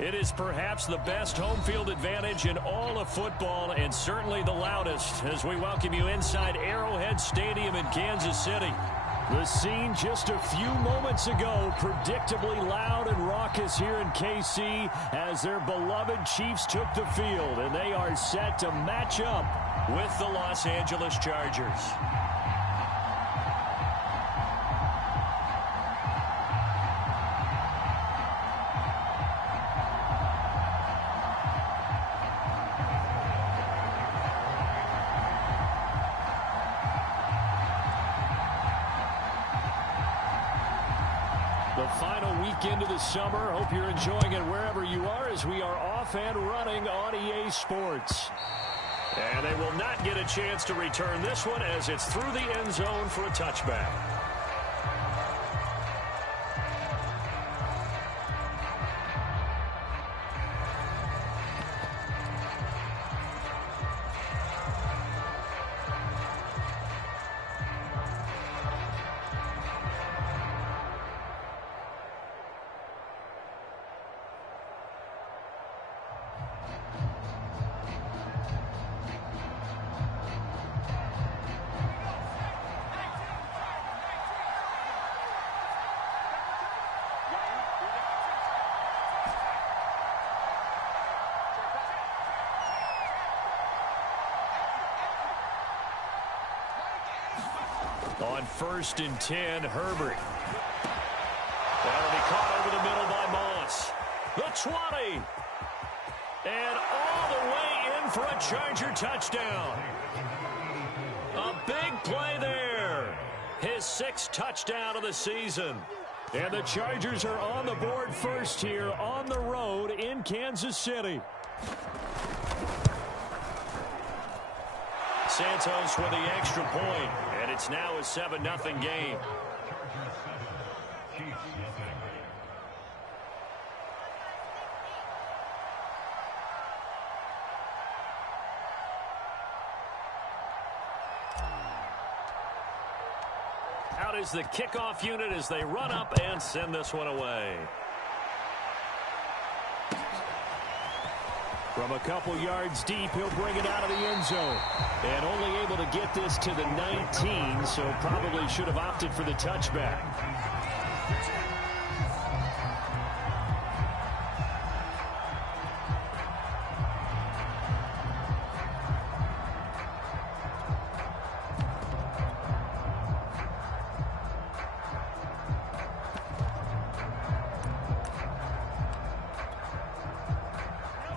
It is perhaps the best home field advantage in all of football and certainly the loudest as we welcome you inside Arrowhead Stadium in Kansas City. The scene just a few moments ago, predictably loud and raucous here in KC as their beloved Chiefs took the field, and they are set to match up with the Los Angeles Chargers. The final weekend of the summer. Hope you're enjoying it wherever you are as we are off and running on EA Sports. And they will not get a chance to return this one as it's through the end zone for a touchback. On 1st and 10, Herbert. That'll be caught over the middle by Moss. The 20. And all the way in for a Charger touchdown. A big play there. His 6th touchdown of the season. And the Chargers are on the board first here on the road in Kansas City. Santos with the extra point, and it's now a 7-0 game. Out is the kickoff unit as they run up and send this one away. From a couple yards deep, he'll bring it out of the end zone. And only able to get this to the 19, so probably should have opted for the touchback.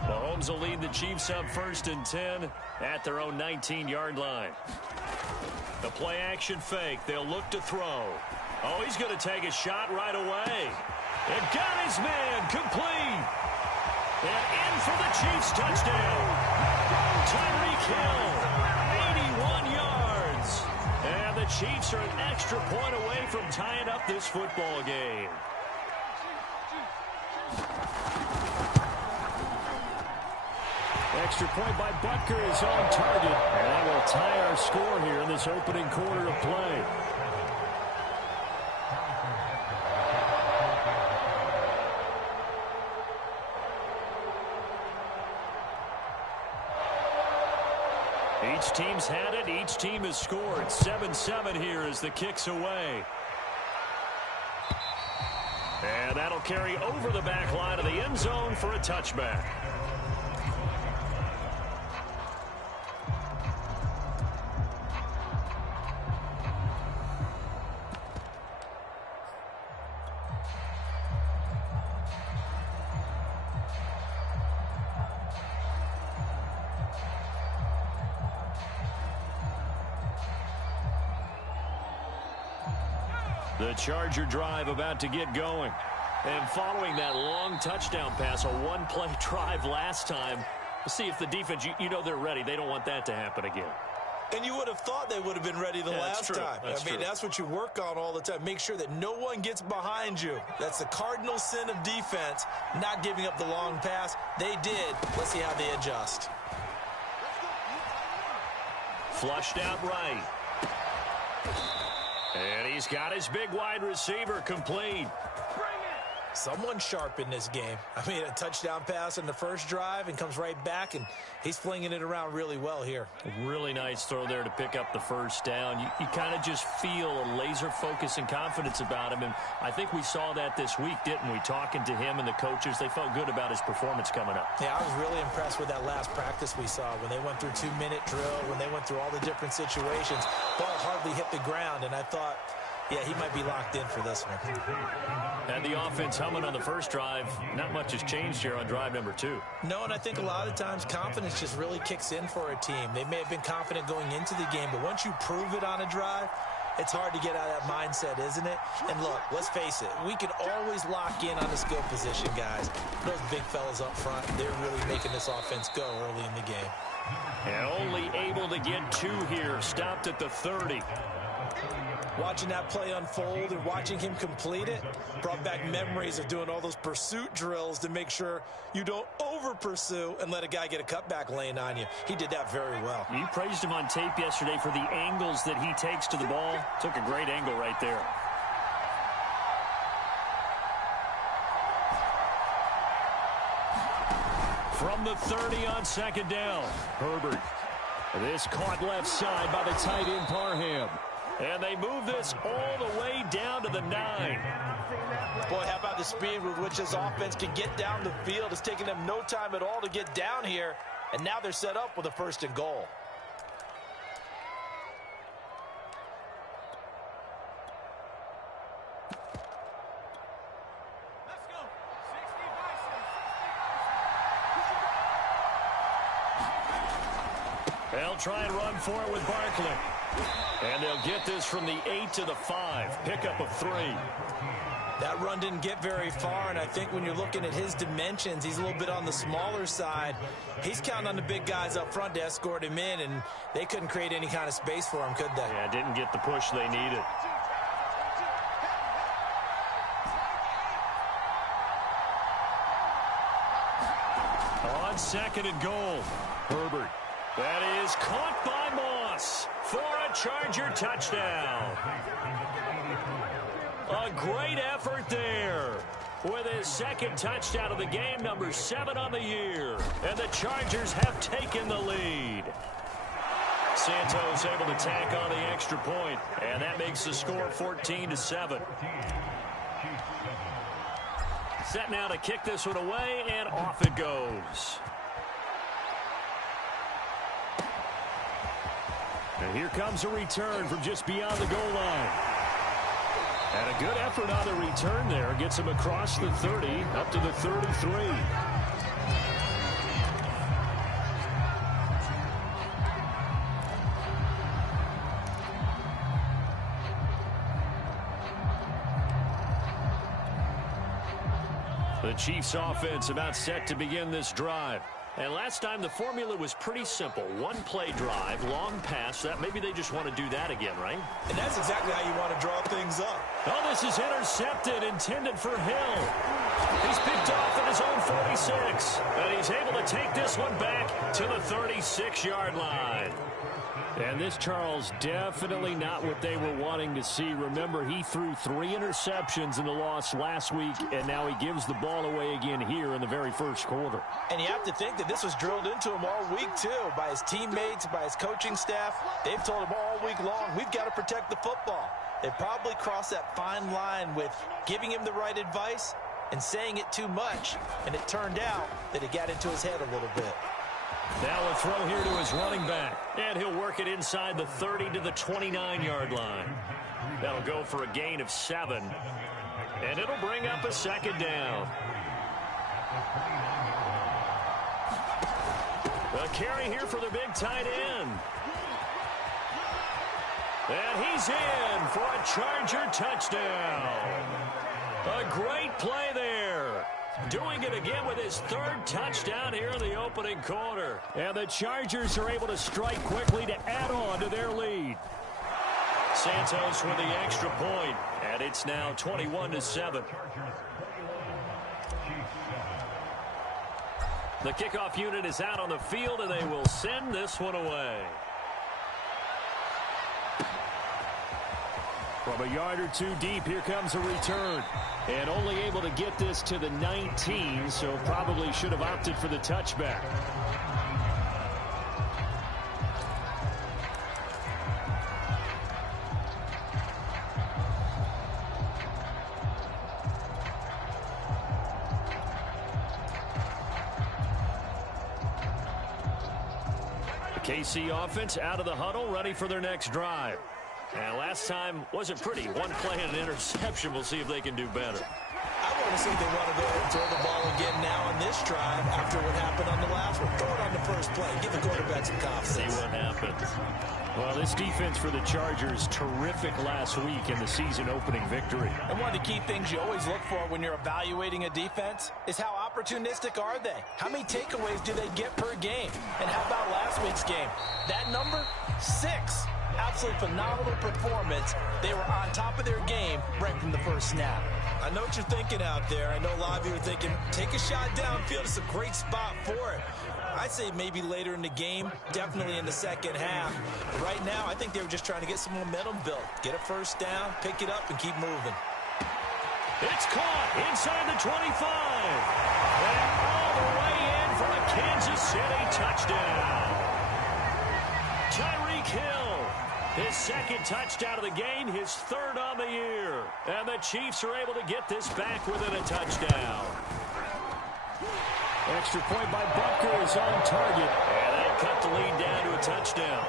Mahomes will lead the Chiefs up 1st and 10 at their own 19-yard line. The play action fake. They'll look to throw. Oh, he's going to take a shot right away. And got his man complete. And in for the Chiefs touchdown. Tyreek Hill, 81 yards. And the Chiefs are an extra point away from tying up this football game. Extra point by Butker is on target. And that will tie our score here in this opening quarter of play. Each team's had it. Each team has scored. 7-7 here as the kick's away. And that'll carry over the back line of the end zone for a touchback. The Charger drive about to get going. And following that long touchdown pass, a one-play drive last time, see if the defense, you know they're ready. They don't want that to happen again. And you would have thought they would have been ready the last time. I mean, that's what you work on all the time. Make sure that no one gets behind you. That's the cardinal sin of defense, not giving up the long pass. They did. Let's see how they adjust. Flushed out right. And he's got his big wide receiver complete. Someone sharp in this game. I mean, a touchdown pass in the first drive and comes right back, and he's flinging it around really well here. A really nice throw there to pick up the first down. You kind of just feel a laser focus and confidence about him, and I think we saw that this week, didn't we? Talking to him and the coaches, they felt good about his performance coming up. Yeah, I was really impressed with that last practice we saw when they went through 2-minute drill, when they went through all the different situations. Ball hardly hit the ground, and I thought, yeah, he might be locked in for this one. And the offense humming on the first drive. Not much has changed here on drive number 2. No, and I think a lot of times confidence just really kicks in for a team. They may have been confident going into the game, but once you prove it on a drive, it's hard to get out of that mindset, isn't it? And look, let's face it, we can always lock in on the skill position, guys. Those big fellas up front, they're really making this offense go early in the game. And only able to get 2 here. Stopped at the 30. Watching that play unfold and watching him complete it brought back memories of doing all those pursuit drills to make sure you don't over-pursue and let a guy get a cutback lane on you. He did that very well. You praised him on tape yesterday for the angles that he takes to the ball. Took a great angle right there. From the 30 on second down, Herbert. This caught left side by the tight end Parham. And they move this all the way down to the 9. Boy, how about the speed with which this offense can get down the field? It's taking them no time at all to get down here. And now they're set up with a 1st and goal. Let's go. 60 by 6. They'll try and run for it with Barkley. And they'll get this from the 8 to the 5. Pickup of 3. That run didn't get very far, and I think when you're looking at his dimensions, he's a little bit on the smaller side. He's counting on the big guys up front to escort him in, and they couldn't create any kind of space for him, could they? Yeah, didn't get the push they needed. On 2nd and goal, Herbert. That is caught by Moss for a Charger touchdown. A great effort there with his 2nd touchdown of the game, number 7 on the year. And the Chargers have taken the lead. Santos able to tack on the extra point, and that makes the score 14-7. Set now to kick this one away, and off it goes. And here comes a return from just beyond the goal line. And a good effort on the return there. Gets him across the 30, up to the 33. The Chiefs offense about set to begin this drive. And last time the formula was pretty simple. One play drive, long pass. That maybe they just want to do that again, right? And that's exactly how you want to draw things up. Oh, this is intercepted, intended for Hill. He's picked off at his own 46. And he's able to take this one back to the 36-yard line. And this, Charles, definitely not what they were wanting to see. Remember, he threw 3 interceptions in the loss last week, and now he gives the ball away again here in the very first quarter. And you have to think that this was drilled into him all week, too, by his teammates, by his coaching staff. They've told him all week long, we've got to protect the football. They probably crossed that fine line with giving him the right advice and saying it too much, and it turned out that it got into his head a little bit. Now a throw here to his running back. And he'll work it inside the 30 to the 29-yard line. That'll go for a gain of 7. And it'll bring up a 2nd down. A carry here for the big tight end. And he's in for a Charger touchdown. A great play there. Doing it again with his 3rd touchdown here in the opening quarter. And the Chargers are able to strike quickly to add on to their lead. Santos with the extra point, and it's now 21-7. The kickoff unit is out on the field, and they will send this one away. From a yard or two deep, here comes a return. And only able to get this to the 19, so probably should have opted for the touchback. KC offense out of the huddle, ready for their next drive. And last time wasn't pretty. One play and an interception. We'll see if they can do better. I want to see if they want to go ahead and throw the ball again now on this drive after what happened on the last one. Throw it on the first play. Give the quarterback some confidence. See what happens. Well, this defense for the Chargers, terrific last week in the season-opening victory. And one of the key things you always look for when you're evaluating a defense is how opportunistic are they? How many takeaways do they get per game? And how about last week's game? That number, 6. Absolutely phenomenal performance. They were on top of their game right from the first snap. I know what you're thinking out there. I know a lot of you are thinking, take a shot downfield. It's a great spot for it. I'd say maybe later in the game, definitely in the second half. But right now, I think they were just trying to get some momentum built. Get a first down, pick it up, and keep moving. It's caught inside the 25. And all the way in for a Kansas City touchdown. Tyreek Hill. His second touchdown of the game, his third on the year. And the Chiefs are able to get this back within a touchdown. Extra point by Butker is on target. And they cut the lead down to a touchdown.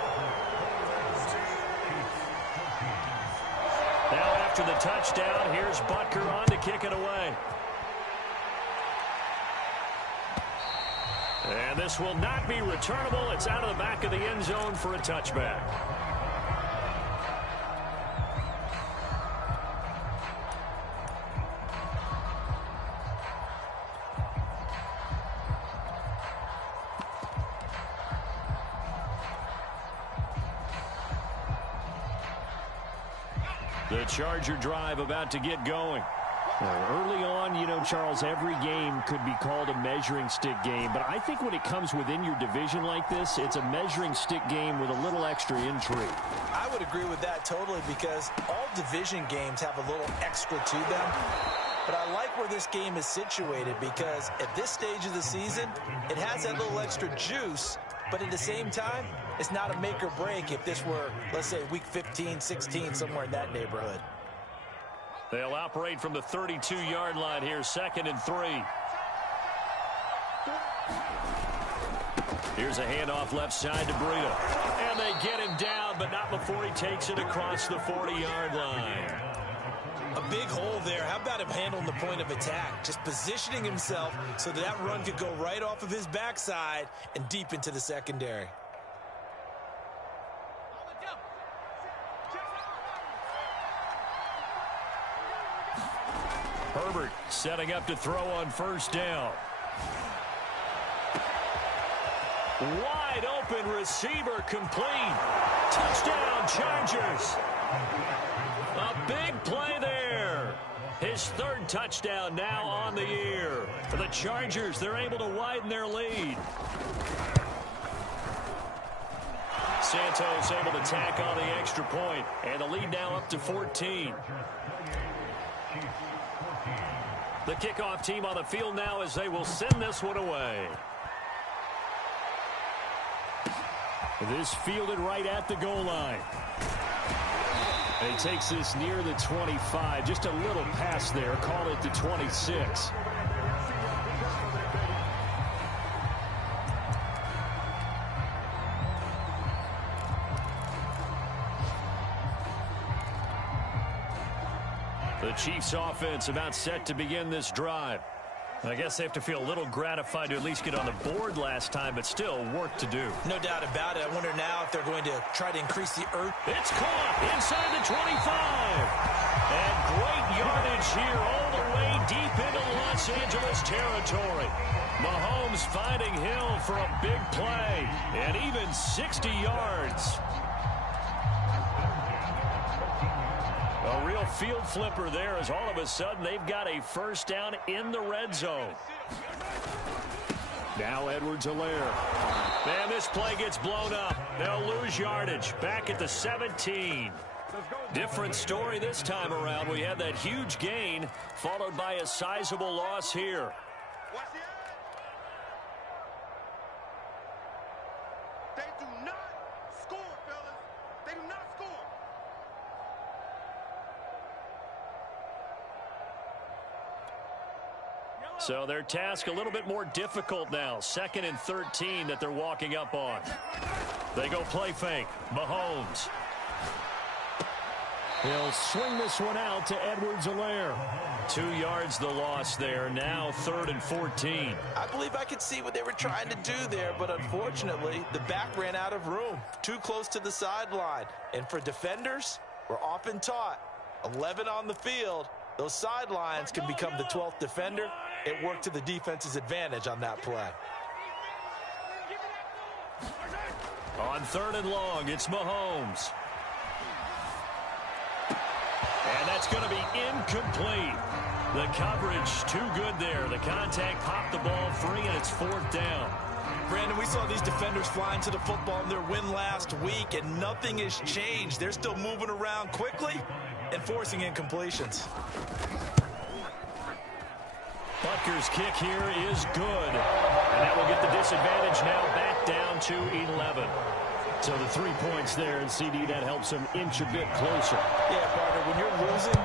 Now after the touchdown, here's Butker on to kick it away. And this will not be returnable. It's out of the back of the end zone for a touchback. The Charger drive about to get going. Early on, you know, Charles, every game could be called a measuring stick game. But I think when it comes within your division like this, it's a measuring stick game with a little extra intrigue. I would agree with that totally because all division games have a little extra to them. But I like where this game is situated because at this stage of the season, it has that little extra juice. But at the same time, it's not a make or break if this were, let's say, week 15, 16, somewhere in that neighborhood. They'll operate from the 32-yard line here, 2nd and 3. Here's a handoff left side to Breida. And they get him down, but not before he takes it across the 40-yard line. A big hole there. How about him handling the point of attack? Just positioning himself so that run could go right off of his backside and deep into the secondary. Herbert setting up to throw on first down. Wide open receiver complete. Touchdown Chargers. A big play there. His third touchdown now on the year. For the Chargers, they're able to widen their lead. Santos able to tack on the extra point. And the lead now up to 14. The kickoff team on the field now as they will send this one away. This fielded right at the goal line. And he takes this near the 25. Just a little pass there. Call it the 26. The Chiefs offense about set to begin this drive. I guess they have to feel a little gratified to at least get on the board last time, but still work to do. No doubt about it. I wonder now if they're going to try to increase the earth. It's caught inside the 25. And great yardage here all the way deep into Los Angeles territory. Mahomes finding Hill for a big play. And even 60 yards. A real field flipper there as all of a sudden they've got a first down in the red zone. Now Edwards-Helaire. And this play gets blown up. They'll lose yardage back at the 17. Different story this time around. We had that huge gain followed by a sizable loss here. They do not score, fellas. They do not score. So their task a little bit more difficult now. 2nd and 13 that they're walking up on. They go play fake. Mahomes. He'll swing this one out to Edwards-Helaire. 2 yards the loss there. Now 3rd and 14. I believe I could see what they were trying to do there, but unfortunately, the back ran out of room. Too close to the sideline. And for defenders, we're often taught, 11 on the field, those sidelines can become the 12th defender. It worked to the defense's advantage on that play. On 3rd and long, it's Mahomes. And that's going to be incomplete. The coverage too good there. The contact popped the ball free, and it's 4th down. Brandon, we saw these defenders flying to the football in their win last week, and nothing has changed. They're still moving around quickly and forcing incompletions. Butker's kick here is good. And that will get the disadvantage now back down to 11. So the 3 points there, and CD, that helps them inch a bit closer. Yeah, partner, when you're losing,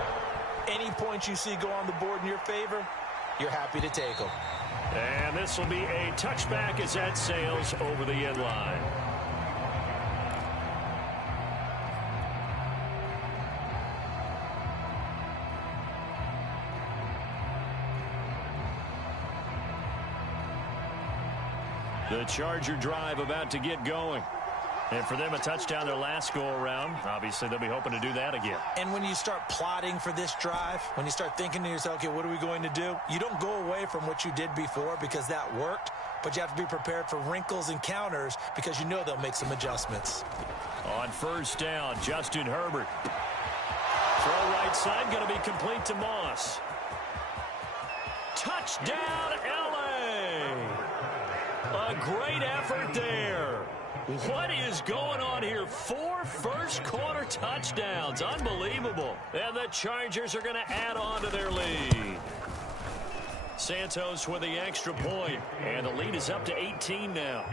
any points you see go on the board in your favor, you're happy to take them. And this will be a touchback as that sails over the end line. The Charger drive about to get going. And for them, a touchdown their last go-around. Obviously, they'll be hoping to do that again. And when you start plotting for this drive, when you start thinking to yourself, okay, what are we going to do? You don't go away from what you did before because that worked, but you have to be prepared for wrinkles and counters because you know they'll make some adjustments. On 1st down, Justin Herbert. Throw right side, going to be complete to Moss. Touchdown, L.A. A great effort there. What is going on here? 4 first-quarter touchdowns. Unbelievable. And the Chargers are going to add on to their lead. Santos with the extra point. And the lead is up to 18 now.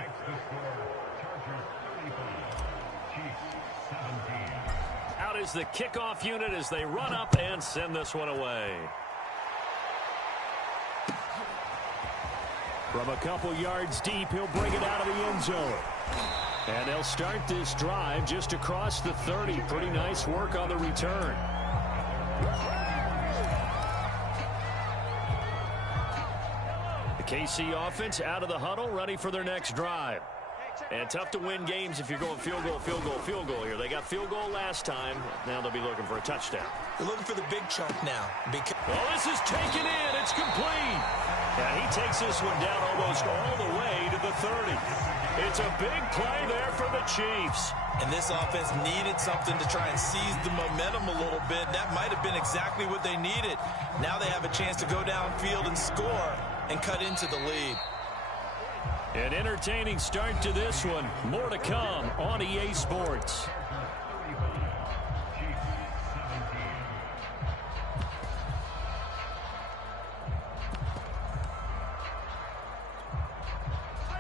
Out is the kickoff unit as they run up and send this one away. From a couple yards deep, he'll bring it out of the end zone. And they'll start this drive just across the 30. Pretty nice work on the return. The KC offense out of the huddle, ready for their next drive. And tough to win games if you're going field goal, field goal, field goal here. They got field goal last time. Now they'll be looking for a touchdown. They're looking for the big chunk now. Oh, this is taken in. It's complete. And he takes this one down almost all the way to the 30. It's a big play there for the Chiefs. And this offense needed something to try and seize the momentum a little bit. That might have been exactly what they needed. Now they have a chance to go downfield and score and cut into the lead. An entertaining start to this one. More to come on EA Sports.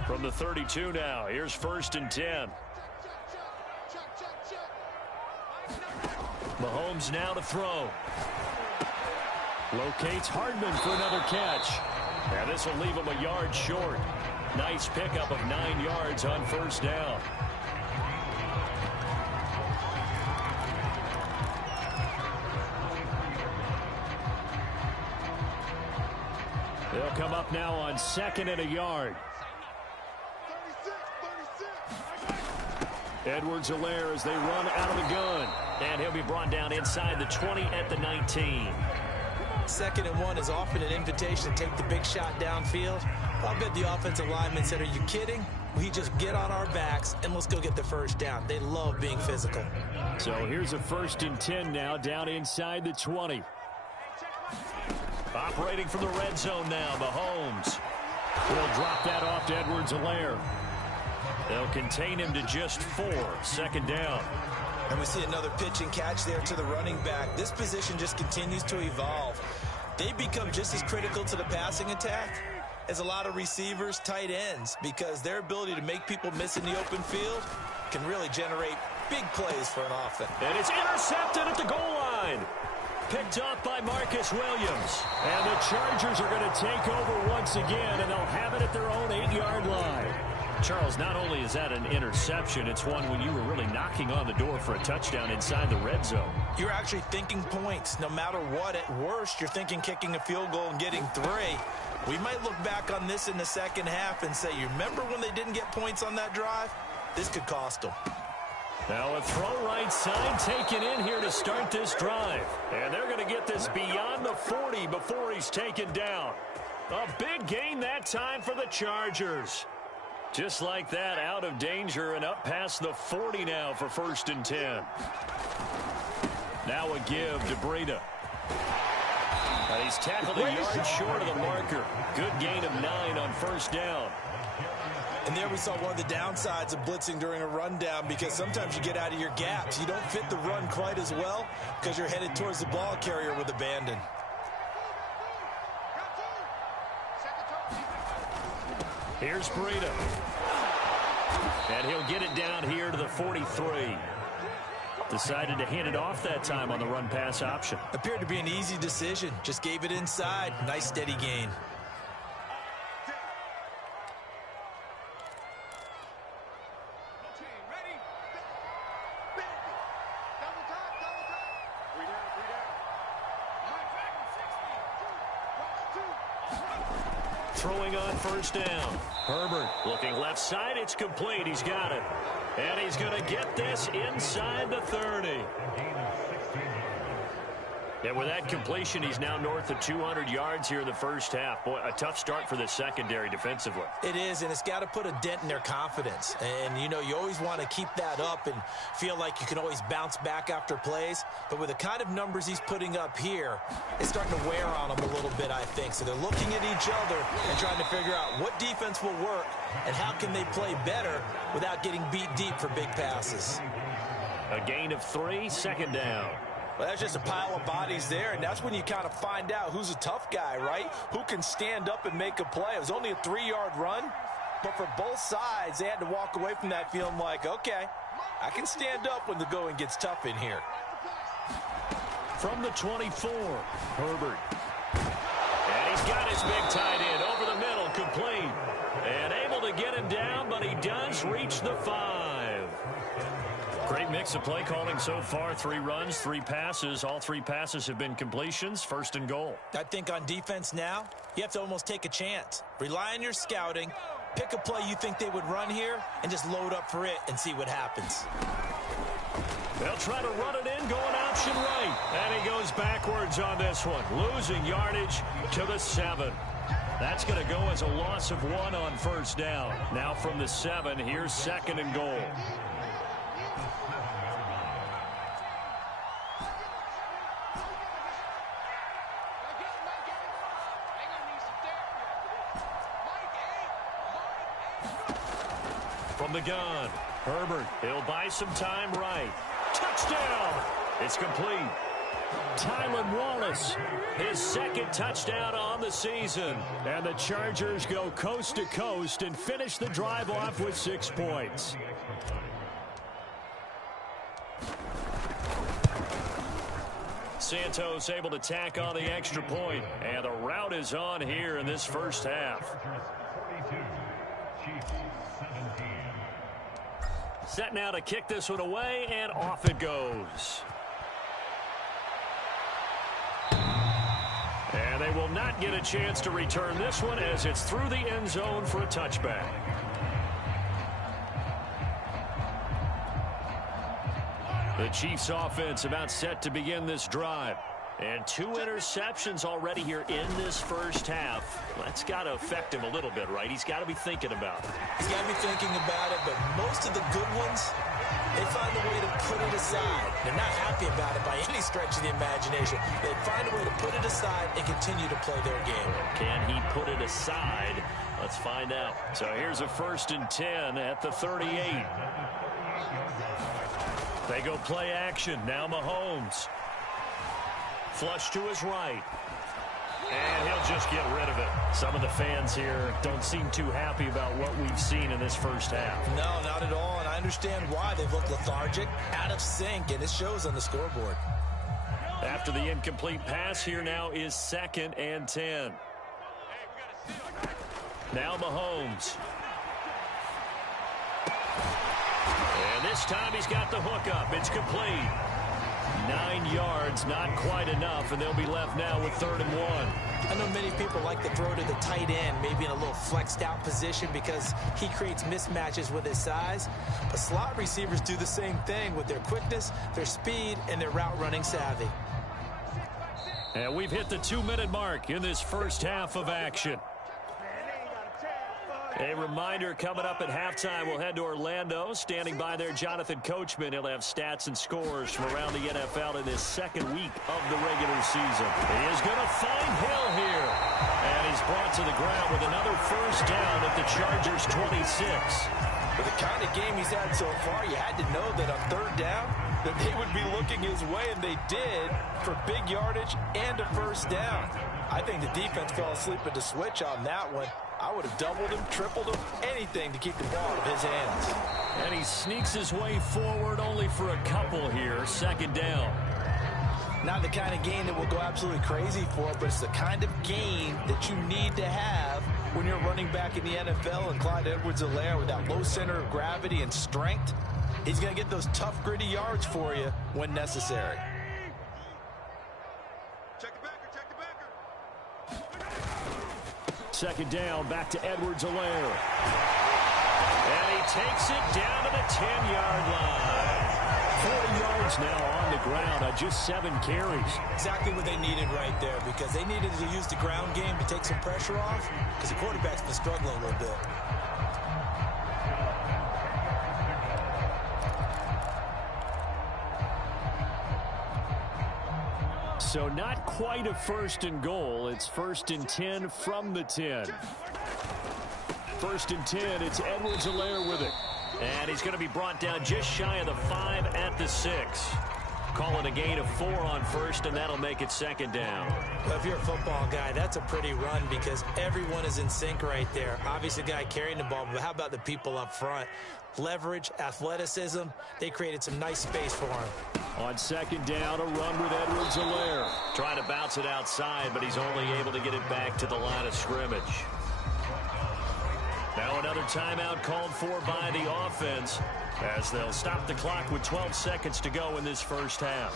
From the 32 now, here's 1st and 10. Mahomes now to throw. Locates Hardman for another catch. And this will leave him a yard short. Nice pickup of 9 yards on 1st down. They'll come up now on 2nd and a yard. Edwards-Helaire as they run out of the gun. And he'll be brought down inside the 20 at the 19. 2nd and 1 is often an invitation to take the big shot downfield. I bet the offensive lineman said, are you kidding? We just get on our backs and let's go get the 1st down. They love being physical. So here's a 1st and 10 now down inside the 20. Operating from the red zone now, Mahomes. Will drop that off to Edwards-Helaire. They'll contain him to just 4. Second down. And we see another pitch and catch there to the running back. This position just continues to evolve. They become just as critical to the passing attack as a lot of receivers, tight ends, because their ability to make people miss in the open field can really generate big plays for an offense. And it's intercepted at the goal line. Picked up by Marcus Williams. And the Chargers are going to take over once again, and they'll have it at their own 8-yard line. Charles, not only is that an interception, it's one when you were really knocking on the door for a touchdown inside the red zone. You're actually thinking points. No matter what, at worst, you're thinking kicking a field goal and getting 3. We might look back on this in the second half and say, you remember when they didn't get points on that drive? This could cost them. Now a throw right side taken in here to start this drive. And they're going to get this beyond the 40 before he's taken down. A big gain that time for the Chargers. Just like that, out of danger and up past the 40 now for 1st and 10. Now a give to Breida. And he's tackled a yard short of the marker. Good gain of 9 on 1st down. And there we saw one of the downsides of blitzing during a rundown, because sometimes you get out of your gaps. You don't fit the run quite as well because you're headed towards the ball carrier with abandon. Here's Breida. And he'll get it down here to the 43. Decided to hand it off that time on the run-pass option. Appeared to be an easy decision. Just gave it inside. Nice steady gain. Throwing on 1st down. Herbert looking left side. It's complete. He's got it. And he's going to get this inside the 30. And with that completion, he's now north of 200 yards here in the first half. Boy, a tough start for the secondary defensively. It is, and it's got to put a dent in their confidence. And, you know, you always want to keep that up and feel like you can always bounce back after plays. But with the kind of numbers he's putting up here, it's starting to wear on them a little bit, I think. So they're looking at each other and trying to figure out what defense will work and how can they play better without getting beat deep for big passes. A gain of 3, 2nd down. Well, that's just a pile of bodies there, and that's when you kind of find out who's a tough guy, right? Who can stand up and make a play. It was only a 3-yard run, but for both sides, they had to walk away from that feeling like, okay, I can stand up when the going gets tough in here. From the 24, Herbert. And he's got his big tight end over the middle, complete. And able to get him down, but he does reach the 5. Great mix of play calling so far. 3 runs, 3 passes. All 3 passes have been completions. 1st and goal. I think on defense now, you have to almost take a chance. Rely on your scouting. Pick a play you think they would run here and just load up for it and see what happens. They'll try to run it in, going option right. And he goes backwards on this one. Losing yardage to the 7. That's going to go as a loss of 1 on 1st down. Now from the 7, here's 2nd and goal. From the gun, Herbert, he'll buy some time right. Touchdown! It's complete. Tylan Wallace, his 2nd touchdown on the season. And the Chargers go coast to coast and finish the drive off with 6 points. Santos able to tack on the extra point. And the route is on here in this first half. Set now to kick this one away, and off it goes. And they will not get a chance to return this one as it's through the end zone for a touchback. The Chiefs offense about set to begin this drive. And 2 interceptions already here in this first half. That's got to affect him a little bit, right? He's got to be thinking about it. He's got to be thinking about it, but most of the good ones, they find a way to put it aside. They're not happy about it by any stretch of the imagination. They find a way to put it aside and continue to play their game. Can he put it aside Let's find out. So here's a 1st and 10 at the 38. They go play action. Now Mahomes. Flush to his right. And he'll just get rid of it. Some of the fans here don't seem too happy about what we've seen in this first half. No, not at all, and I understand why. They've looked lethargic, out of sync, and it shows on the scoreboard. After the incomplete pass, here now is 2nd and 10. Now Mahomes. And this time he's got the hook up. It's complete. 9 yards, not quite enough, and they'll be left now with 3rd and 1. I know many people like to throw to the tight end, maybe in a little flexed out position because he creates mismatches with his size. But slot receivers do the same thing with their quickness, their speed, and their route running savvy. And we've hit the 2-minute mark in this first half of action. A reminder, coming up at halftime, we'll head to Orlando. Standing by there, Jonathan Coachman. He'll have stats and scores from around the NFL in this 2nd week of the regular season. He is going to find Hill here. And he's brought to the ground with another 1st down at the Chargers' 26. With the kind of game he's had so far, you had to know that on 3rd down, that they would be looking his way, and they did, for big yardage and a 1st down. I think the defense fell asleep at the switch on that one. I would have doubled him, tripled him, anything to keep the ball out of his hands. And he sneaks his way forward only for a couple here. 2nd down. Not the kind of gain that we'll go absolutely crazy for, but it's the kind of gain that you need to have when you're running back in the NFL. And Clyde Edwards-Helaire, with that low center of gravity and strength, he's going to get those tough, gritty yards for you when necessary. Check the backer, check the backer. 2nd down, back to Edwards-Helaire. And he takes it down to the 10-yard line. 40 yards now on the ground on just 7 carries. Exactly what they needed right there, because they needed to use the ground game to take some pressure off, because the quarterback's been struggling a little bit. So not quite a 1st and goal. It's 1st and 10 from the 10. 1st and 10. It's Edwards-Helaire with it. And he's going to be brought down just shy of the 5 at the 6. Calling a gain of 4 on 1st, and that'll make it 2nd down. Well, if you're a football guy, that's a pretty run because everyone is in sync right there. Obviously, the guy carrying the ball, but how about the people up front? Leverage, athleticism, they created some nice space for him. On 2nd down, a run with Edwards-Helaire. Trying to bounce it outside, but he's only able to get it back to the line of scrimmage. Now another timeout called for by the offense as they'll stop the clock with 12 seconds to go in this first half.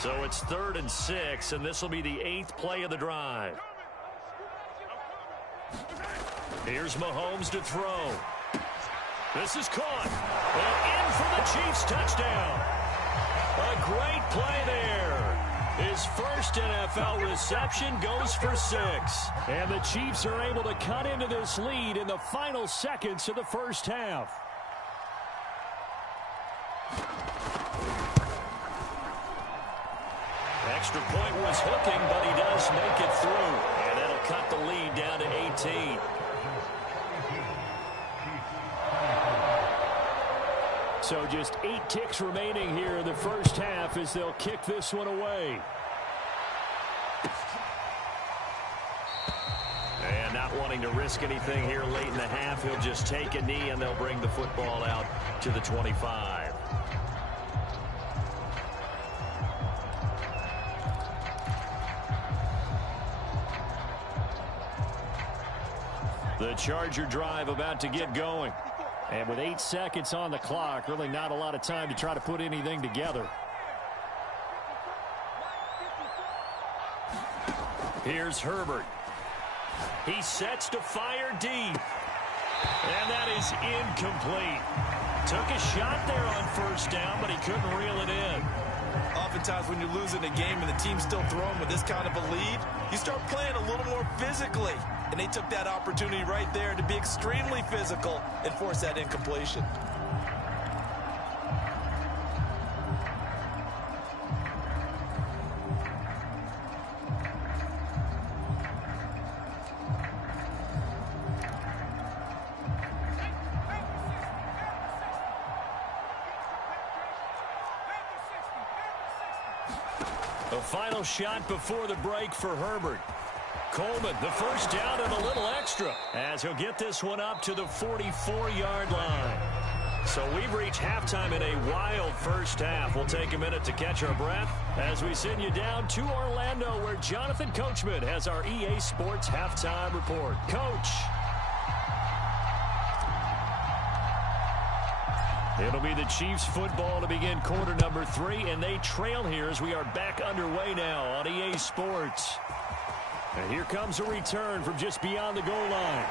So it's 3rd and 6, and this will be the 8th play of the drive. Here's Mahomes to throw. This is caught. And in for the Chiefs touchdown. A great play there. His first NFL reception goes for 6. And the Chiefs are able to cut into this lead in the final seconds of the first half. Extra point was hooking, but he does make it through. And that'll cut the lead down to 18. So just 8 ticks remaining here in the first half as they'll kick this one away. And not wanting to risk anything here late in the half, he'll just take a knee and they'll bring the football out to the 25. The Charger drive about to get going. And with 8 seconds on the clock, really not a lot of time to try to put anything together. Here's Herbert. He sets to fire deep. And that is incomplete. Took a shot there on 1st down, but he couldn't reel it in. Oftentimes when you're losing a game and the team's still throwing with this kind of a lead, you start playing a little more physically. And they took that opportunity right there to be extremely physical and force that incompletion. A final shot before the break for Herbert. Coleman, the first down and a little extra, as he'll get this one up to the 44-yard line. So we've reached halftime in a wild first half. We'll take a minute to catch our breath as we send you down to Orlando, where Jonathan Coachman has our EA Sports Halftime Report. Coach. It'll be the Chiefs football to begin quarter number 3, and they trail here as we are back underway now on EA Sports. And here comes a return from just beyond the goal line.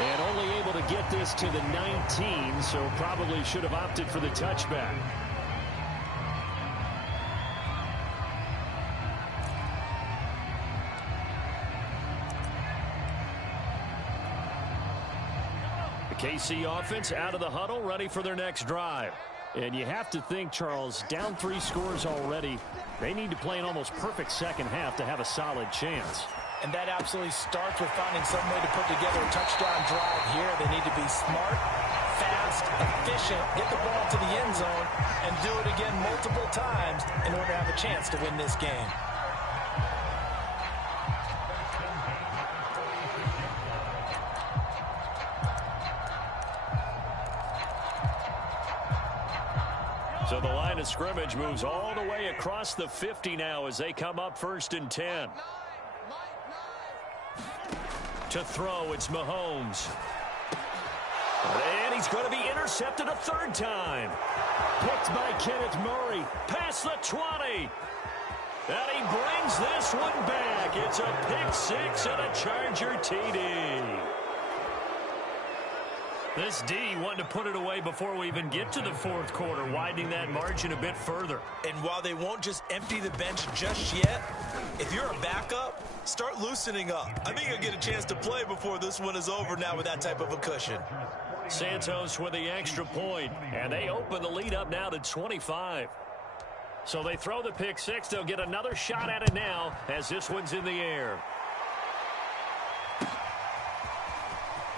And only able to get this to the 19, so probably should have opted for the touchback. The KC offense out of the huddle, ready for their next drive. And you have to think, Charles, down 3 scores already. They need to play an almost perfect second half to have a solid chance. And that absolutely starts with finding some way to put together a touchdown drive here. They need to be smart, fast, efficient, get the ball to the end zone, and do it again multiple times in order to have a chance to win this game. So the line of scrimmage moves all the way across the 50 now as they come up 1st and 10. To throw, it's Mahomes. And he's going to be intercepted a 3rd time. Picked by Kenneth Murray. Past the 20. And he brings this one back. It's a pick 6 and a Charger TD. This D wanted to put it away before we even get to the 4th quarter, widening that margin a bit further. And while they won't just empty the bench just yet, if you're a backup, start loosening up. I think you'll get a chance to play before this one is over now with that type of a cushion. Santos with the extra point, and they open the lead up now to 25. So they throw the pick 6. They'll get another shot at it now as this one's in the air.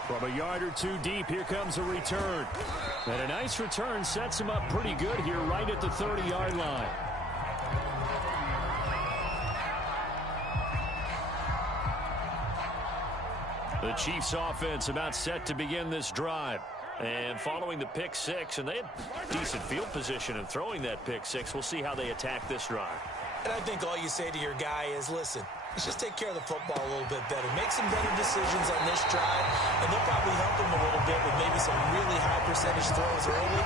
From a yard or 2 deep, here comes a return. And a nice return sets him up pretty good here right at the 30-yard line. The Chiefs offense about set to begin this drive. And following the pick 6, and they had decent field position in throwing that pick 6. We'll see how they attack this drive. And I think all you say to your guy is, listen, let's just take care of the football a little bit better. Make some better decisions on this drive, and they'll probably help him a little bit with maybe some really high percentage throws early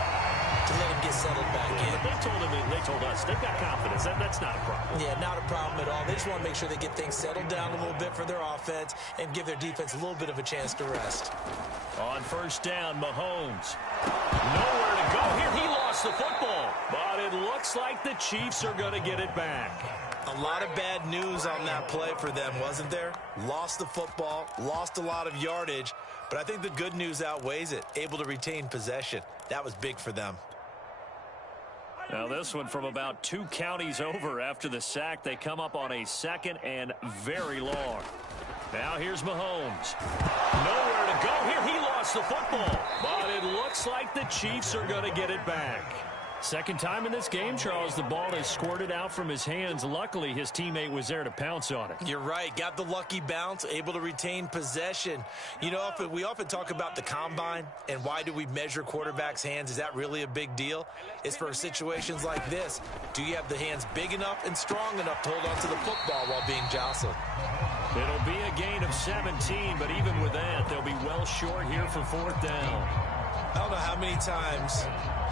to let him get settled back in. But they told us they've got confidence. That's not a problem. Yeah, not a problem at all. They just want to make sure they get things settled down a little bit for their offense and give their defense a little bit of a chance to rest. On 1st down, Mahomes. Nowhere to go here. He lost the football. But it looks like the Chiefs are going to get it back. A lot of bad news on that play for them, wasn't there? Lost the football, lost a lot of yardage, but I think the good news outweighs it. Able to retain possession. That was big for them. Now this one from about 2 counties over after the sack. They come up on a 2nd and very long. Now here's Mahomes. Nowhere to go here. He lost the football. But it looks like the Chiefs are going to get it back. Second time in this game, Charles, the ball is squirted out from his hands. Luckily, his teammate was there to pounce on it. You're right. Got the lucky bounce, able to retain possession. You know, we often talk about the combine and why do we measure quarterbacks' hands. Is that really a big deal? It's for situations like this. Do you have the hands big enough and strong enough to hold on to the football while being jostled? It'll be a gain of 17, but even with that, they'll be well short here for 4th down. I don't know how many times,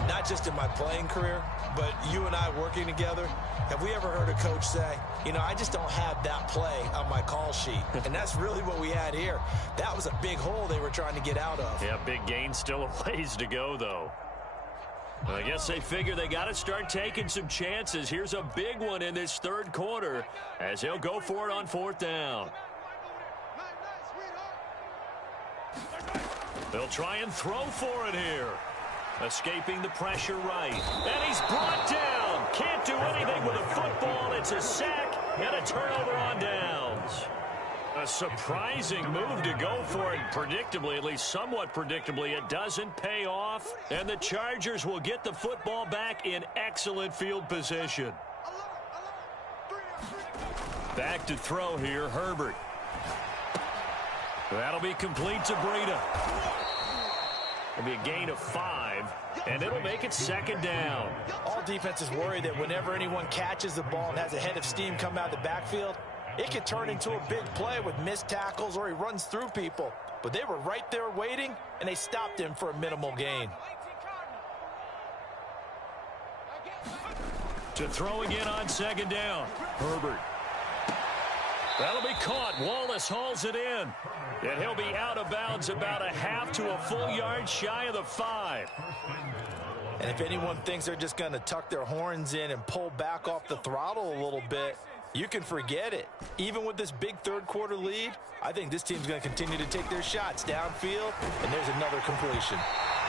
not just in my playing career, but you and I working together, have we ever heard a coach say, you know, I just don't have that play on my call sheet. And that's really what we had here. That was a big hole they were trying to get out of. Yeah, big gain, still a ways to go, though. I guess they figure they got to start taking some chances. Here's a big one in this 3rd quarter as he'll go for it on 4th down. They'll try and throw for it here. Escaping the pressure right. And he's brought down. Can't do anything with a football. It's a sack and a turnover on downs. A surprising move to go for it. Predictably, at least somewhat predictably, it doesn't pay off. And the Chargers will get the football back in excellent field position. Back to throw here, Herbert. That'll be complete to Breida. It'll be a gain of 5, and it'll make it second down. All defenses worry that whenever anyone catches the ball and has a head of steam come out of the backfield, it could turn into a big play with missed tackles or he runs through people. But they were right there waiting, and they stopped him for a minimal gain. To throw again on second down. Herbert. That'll be caught. Wallace hauls it in. And he'll be out of bounds about a half to a full yard shy of the 5. And if anyone thinks they're just going to tuck their horns in and pull back off the throttle a little bit, you can forget it. Even with this big third-quarter lead, I think this team's going to continue to take their shots downfield, and there's another completion.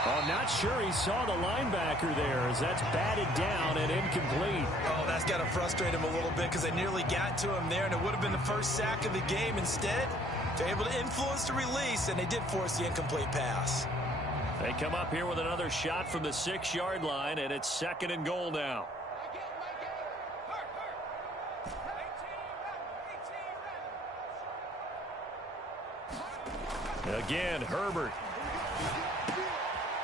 I'm not sure he saw the linebacker there as that's batted down and incomplete. Oh, that's got to frustrate him a little bit because they nearly got to him there, and it would have been the first sack of the game. Instead, they're able to influence the release, and they did force the incomplete pass. They come up here with another shot from the 6-yard line, and it's second and goal now. Again, Herbert.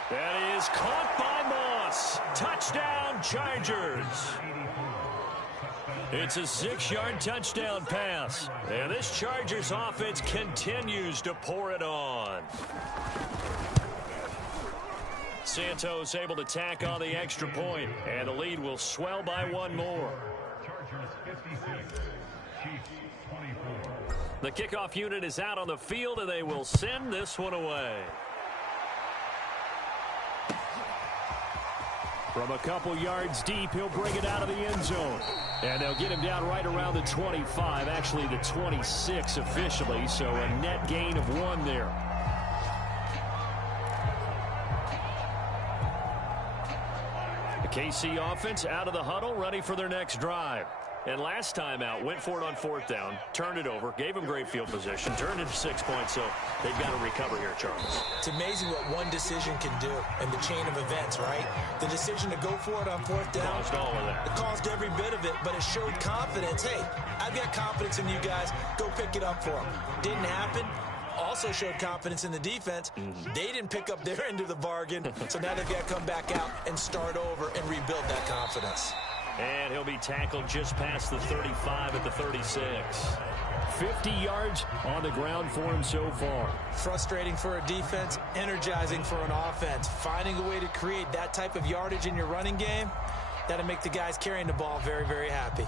That is caught by Moss. Touchdown, Chargers. It's a 6-yard touchdown pass. And this Chargers offense continues to pour it on. Santos able to tack on the extra point, and the lead will swell by one more. The kickoff unit is out on the field, and they will send this one away. From a couple yards deep, he'll bring it out of the end zone. And they'll get him down right around the 25, actually the 26 officially, so a net gain of 1 there. The KC offense out of the huddle, ready for their next drive. And last time out, went for it on 4th down, turned it over, gave them great field position, turned it 6 points, so they've got to recover here, Charles. It's amazing what one decision can do in the chain of events, right? The decision to go for it on 4th down. Caused all of that. It caused every bit of it, but it showed confidence. Hey, I've got confidence in you guys. Go pick it up for them. Didn't happen. Also showed confidence in the defense. They didn't pick up their end of the bargain, so now they've got to come back out and start over and rebuild that confidence. And he'll be tackled just past the 35 at the 36. 50 yards on the ground for him so far. Frustrating for a defense, energizing for an offense. Finding a way to create that type of yardage in your running game, that'll make the guys carrying the ball very, very happy.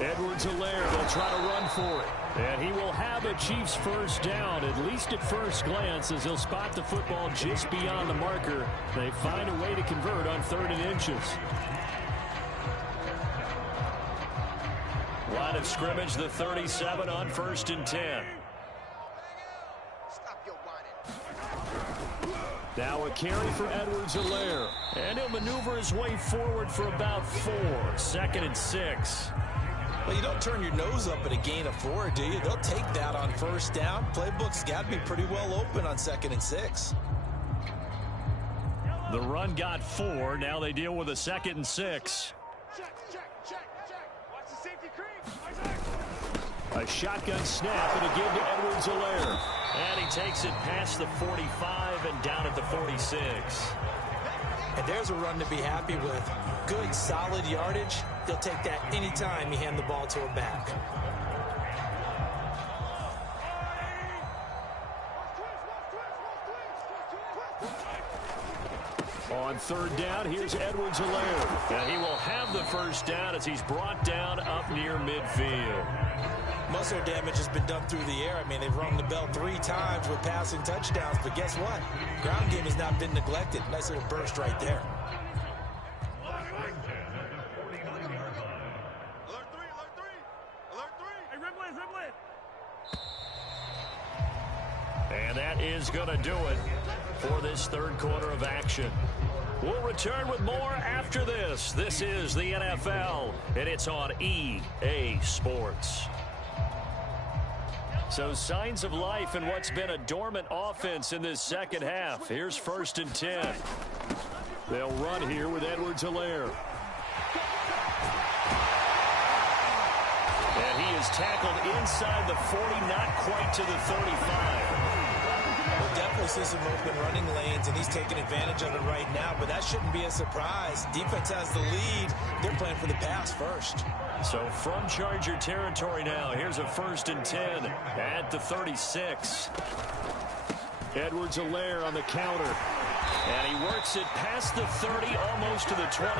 Edwards-Helaire, they'll try to run for it. And he will have a Chiefs first down, at least at first glance, as he'll spot the football just beyond the marker. They find a way to convert on 3rd and inches. Line of scrimmage, the 37 on 1st and 10. Now a carry for Edwards-Helaire. And he'll maneuver his way forward for about 4. 2nd and 6. Well, you don't turn your nose up at a gain of 4, do you? They'll take that on 1st down. Playbook's got to be pretty well open on 2nd and 6. The run got 4. Now they deal with a 2nd and 6. Watch the safety creep. A shotgun snap and a give to Edwards-Helaire. And he takes it past the 45 and down at the 46. And there's a run to be happy with. Good, solid yardage. They'll take that anytime you hand the ball to a back. On 3rd down, here's Edwards-Helaire. And he will have the first down as he's brought down up near midfield. Most of their damage has been done through the air. I mean, they've rung the bell 3 times with passing touchdowns. But guess what? Ground game has not been neglected. Nice little burst right there. And that is going to do it for this 3rd quarter of action. We'll return with more after this. This is the NFL, and it's on EA Sports. So signs of life in what's been a dormant offense in this second half. Here's 1st and 10. They'll run here with Edwards-Helaire. And he is tackled inside the 40, not quite to the 35. We'll definitely see some open running lanes, and he's taking advantage of it right now, but that shouldn't be a surprise. Defense has the lead. They're playing for the pass first. So from Charger territory now, here's a 1st and 10 at the 36. Edwards-Helaire on the counter. And he works it past the 30, almost to the 25.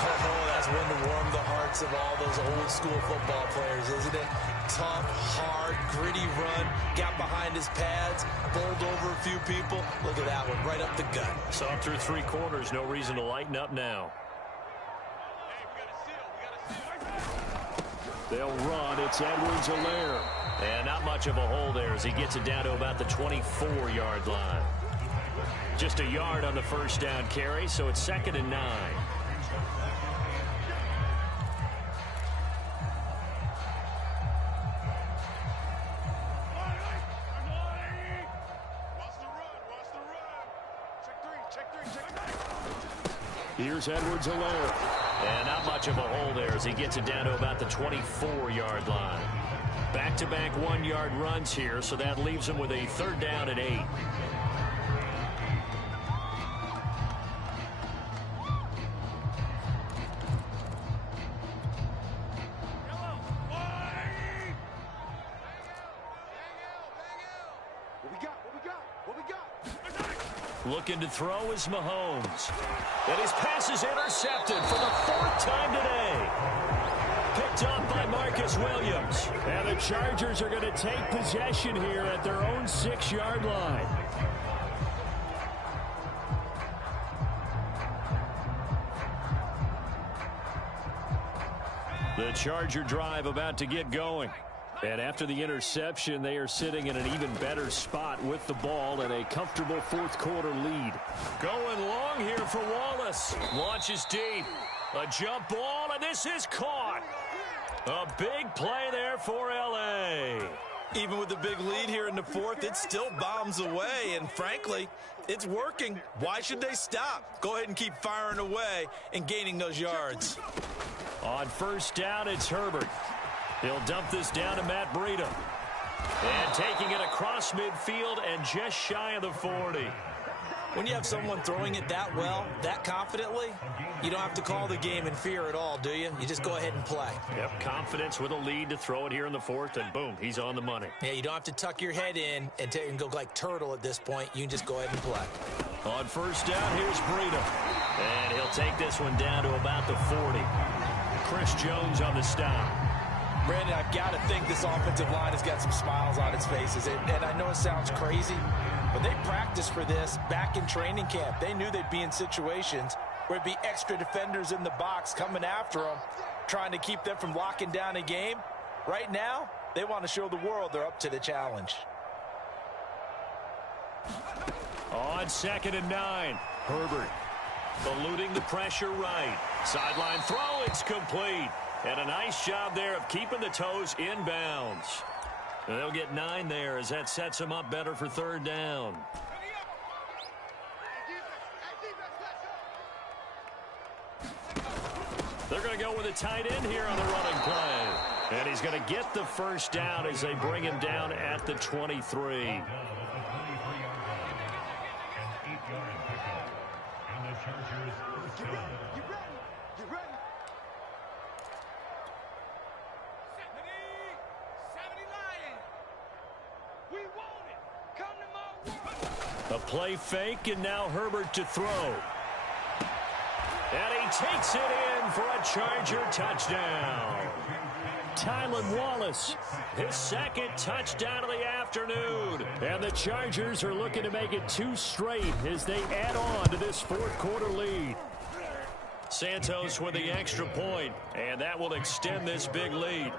Oh, that's one to warm the hearts of all those old school football players, isn't it? Tough, hard, gritty run, got behind his pads, bowled over a few people. Look at that one, right up the gut. Saw him through 3 quarters, no reason to lighten up now. They'll run, it's Edwards-Helaire. And not much of a hole there as he gets it down to about the 24-yard line. Just a yard on the first down carry, so it's 2nd and 9. Here's Edwards-Helaire. And not much of a hole there as he gets it down to about the 24-yard line. Back-to-back 1-yard runs here, so that leaves him with a 3rd down and 8. Looking to throw is Mahomes. And his pass is intercepted for the 4th time today. Picked up by Marcus Williams. And the Chargers are going to take possession here at their own 6-yard line. The Charger drive about to get going. And after the interception, they are sitting in an even better spot with the ball and a comfortable 4th quarter lead. Going long here for Wallace. Launches deep. A jump ball, and this is caught. A big play there for L.A. Even with the big lead here in the 4th, it still bombs away, and frankly, it's working. Why should they stop? Go ahead and keep firing away and gaining those yards. On 1st down, it's Herbert. He'll dump this down to Matt Breida. And taking it across midfield and just shy of the 40. When you have someone throwing it that well, that confidently, you don't have to call the game in fear at all, do you? You just go ahead and play. Yep, confidence with a lead to throw it here in the 4th, and boom, he's on the money. Yeah, you don't have to tuck your head in and go like turtle at this point. You can just go ahead and play. On 1st down, here's Breida. And he'll take this one down to about the 40. Chris Jones on the stop. Brandon, I've got to think this offensive line has got some smiles on its faces. And I know it sounds crazy, but they practiced for this back in training camp. They knew they'd be in situations where it'd be extra defenders in the box coming after them, trying to keep them from locking down a game. Right now, they want to show the world they're up to the challenge. On 2nd and 9, Herbert eluding the pressure right. Sideline throw, it's complete. And a nice job there of keeping the toes inbounds. And they'll get 9 there as that sets them up better for 3rd down. They're going to go with a tight end here on the running play. And he's going to get the 1st down as they bring him down at the 23. A play fake, and now Herbert to throw. And he takes it in for a Charger touchdown. Tylan Wallace, his 2nd touchdown of the afternoon. And the Chargers are looking to make it 2 straight as they add on to this 4th quarter lead. Santos with the extra point, and that will extend this big lead.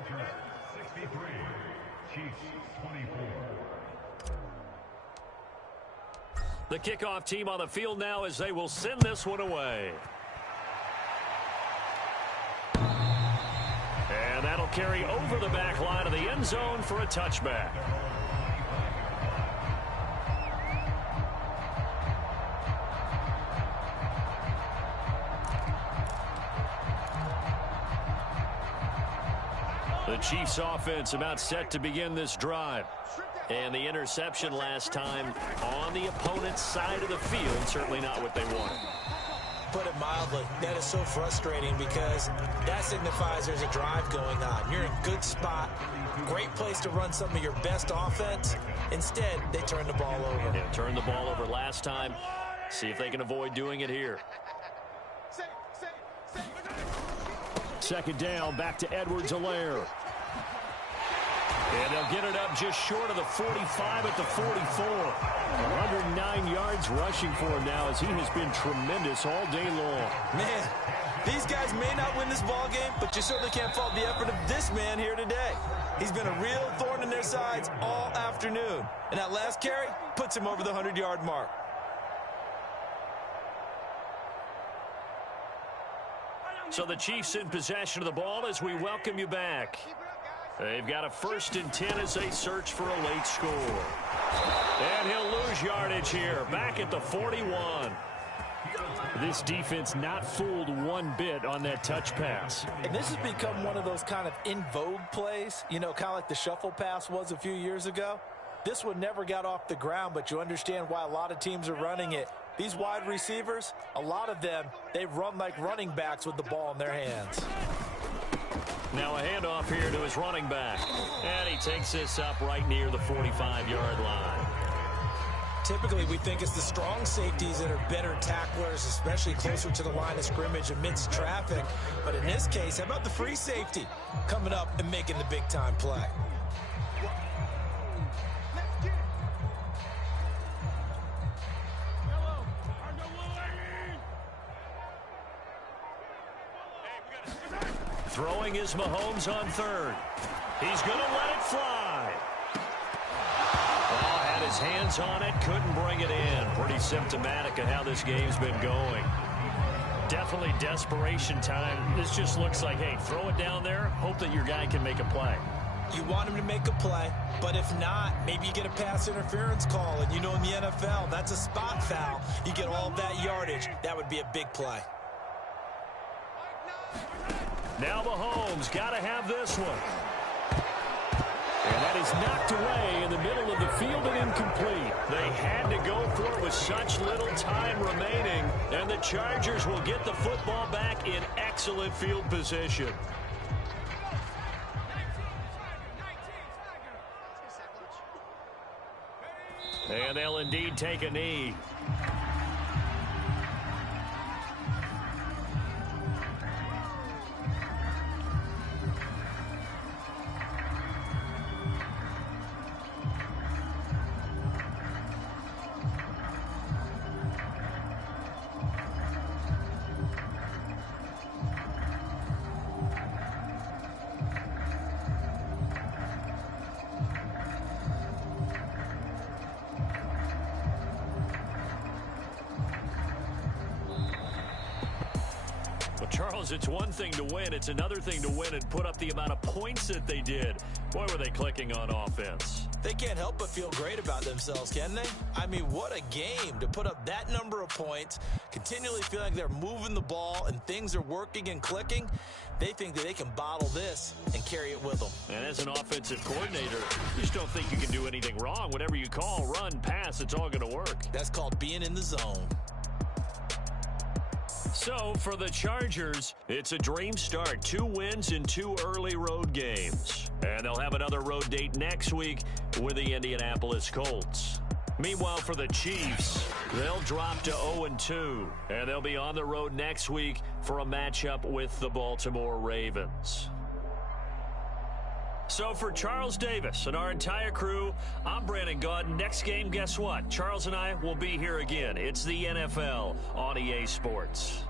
The kickoff team on the field now as they will send this one away. And that'll carry over the back line of the end zone for a touchback. The Chiefs offense about set to begin this drive. And the interception last time on the opponent's side of the field, certainly not what they wanted. Put it mildly, that is so frustrating because that signifies there's a drive going on. You're in a good spot, great place to run some of your best offense. Instead, they turn the ball over. Yeah, turned the ball over last time. See if they can avoid doing it here. Second down, back to Edwards-Helaire. And they'll get it up just short of the 45 at the 44. 109 yards rushing for him now as he has been tremendous all day long. Man, these guys may not win this ball game, but you certainly can't fault the effort of this man here today. He's been a real thorn in their sides all afternoon. And that last carry puts him over the 100-yard mark. So the Chiefs in possession of the ball as we welcome you back. They've got a 1st and 10 as they search for a late score. And he'll lose yardage here, back at the 41. This defense not fooled one bit on that touch pass. And this has become one of those kind of in vogue plays, you know, kind of like the shuffle pass was a few years ago. This one never got off the ground, but you understand why a lot of teams are running it. These wide receivers, a lot of them, they run like running backs with the ball in their hands. Now a handoff here to his running back. And he takes this up right near the 45-yard line. Typically, we think it's the strong safeties that are better tacklers, especially closer to the line of scrimmage amidst traffic. But in this case, how about the free safety coming up and making the big-time play? Throwing is Mahomes on 3rd. He's going to let it fly. Oh, had his hands on it, couldn't bring it in. Pretty symptomatic of how this game's been going. Definitely desperation time. This just looks like, hey, throw it down there, hope that your guy can make a play. You want him to make a play, but if not, maybe you get a pass interference call. And you know in the NFL, that's a spot foul. You get all that yardage. That would be a big play. Now Mahomes got to have this one. And that is knocked away in the middle of the field and incomplete. They had to go for it with such little time remaining. And the Chargers will get the football back in excellent field position. And they'll indeed take a knee. Charles, it's one thing to win. It's another thing to win and put up the amount of points that they did. Boy, were they clicking on offense. They can't help but feel great about themselves, can they? I mean, what a game to put up that number of points, continually feel like they're moving the ball and things are working and clicking. They think that they can bottle this and carry it with them. And as an offensive coordinator, you just don't think you can do anything wrong. Whatever you call, run, pass, it's all going to work. That's called being in the zone. So, for the Chargers, it's a dream start. 2 wins in 2 early road games. And they'll have another road date next week with the Indianapolis Colts. Meanwhile, for the Chiefs, they'll drop to 0-2. And they'll be on the road next week for a matchup with the Baltimore Ravens. So for Charles Davis and our entire crew, I'm Brandon Gaudin. Next game, guess what? Charles and I will be here again. It's the NFL on EA Sports.